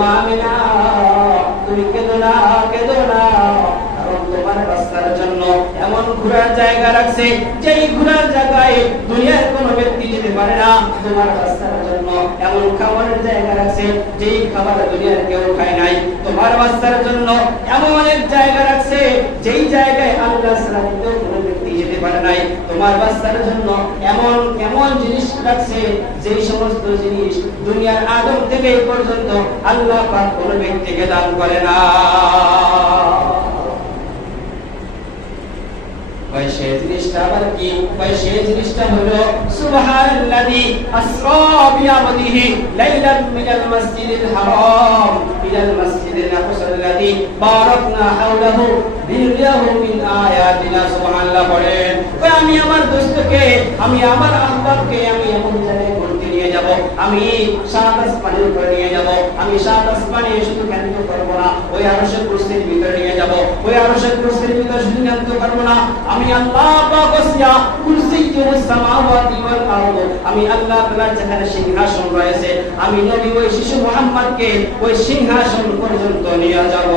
মা আমিনা তুমি কেঁদো না, কেঁদো না, কারণ তোমার বাচ্চার জন্য এমন ঘোরার জায়গা রাখছে যেই ঘোরার জায়গায় দুনিয়ার কোনো ব্যক্তি যেতে পারে না। তোমার বাচ্চার জন্য এমন খাবারের জায়গা রাখছে যেই খাবার দুনিয়ার কেউ খায় নাই। তোমার বাচ্চার জন্য এমন এক জায়গা রাখছে যেই জায়গায় আল্লাহ ছাড়া কেউ কোনো ব্যক্তি যেতে পারে নাই। তোমার বাচ্চার জন্য এমন এমন জিনিস রাখছে যেই সমস্ত জিনিস দুনিয়ার আদম থেকে এই পর্যন্ত আল্লাহ পাক কোনো ব্যক্তিকে দান করে না। ওই সেই জিনিসটা আবার কি? ওই সেই জিনিসটা হলো সুবহানাল্লাযী আসরা বিআবদিহি লাইলান মিনাল মাসজিদিল হারাম ইলাল মাসজিদিল আকসাল্লাযী বারাকনা হাওলাহু লিনুরিয়াহু মিন আয়াতিনা। সুবহানাল্লাহ বলেন। ওই আমি আমার দোস্তকে, আমি আমার আহবাবকে আমি এমন জায়গায় ঘুরতে নিয়ে যাব, আমি সাত আসমানের উপরে নিয়ে যাব, আমি সাত আসমানে শুধু কেন্দ্র করবো না, ওই আরশের কুরসির ভিতরে নিয়ে যাব, ওই আরশের কুরসির ভিতরে শুধু কেন্দ্র করবো না, আমি আল্লাহ পাক ওয়াসিয়া কুরসিয়ুস সামাওয়াতি ওয়াল আরদ, আমি আল্লাহ তাআলার যেখানে সিংহাসন রয়েছে আমি নবী ওই শিশু মুহাম্মদকে ওই সিংহাসন পর্যন্ত নিয়ে যাব।